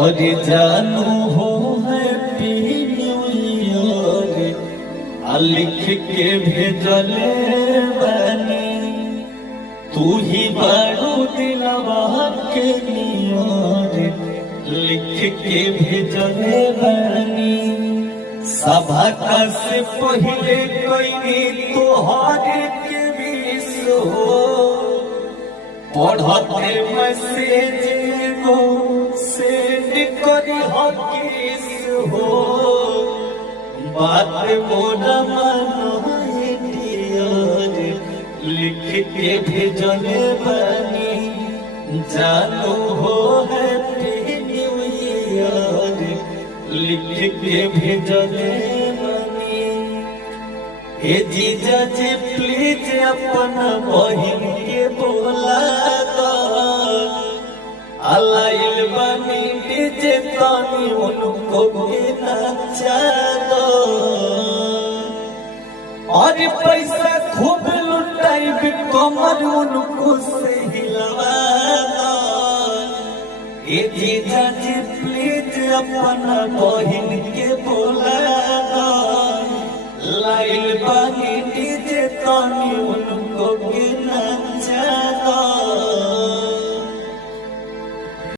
और जानू हो हैप्पी न्यू ईयर लिख के भेजले बनी तू ही बड़ू दिलवा के नियर लिख के भेजले बनी सभा का से पहले कोई तोहरे के विश हो पढ़ते मैसेज को सेंड करी हकीस हो बात मोरा मानो डियर लिख के भेजले बनी जानू हो हैप्पी न्यू ईयर लिख के भेजले बनी ए जीजा जी प्लीज अपना बहिन के बोला दो अलाइल बनी डीजे तानी उनको भी नचा दो और पैसा खूब लुटाई भी कमर उनको से हिलवा दो ए जीजा जी प्लीज अपना बहिन के बोला दो लाइल बनी डीजे तानी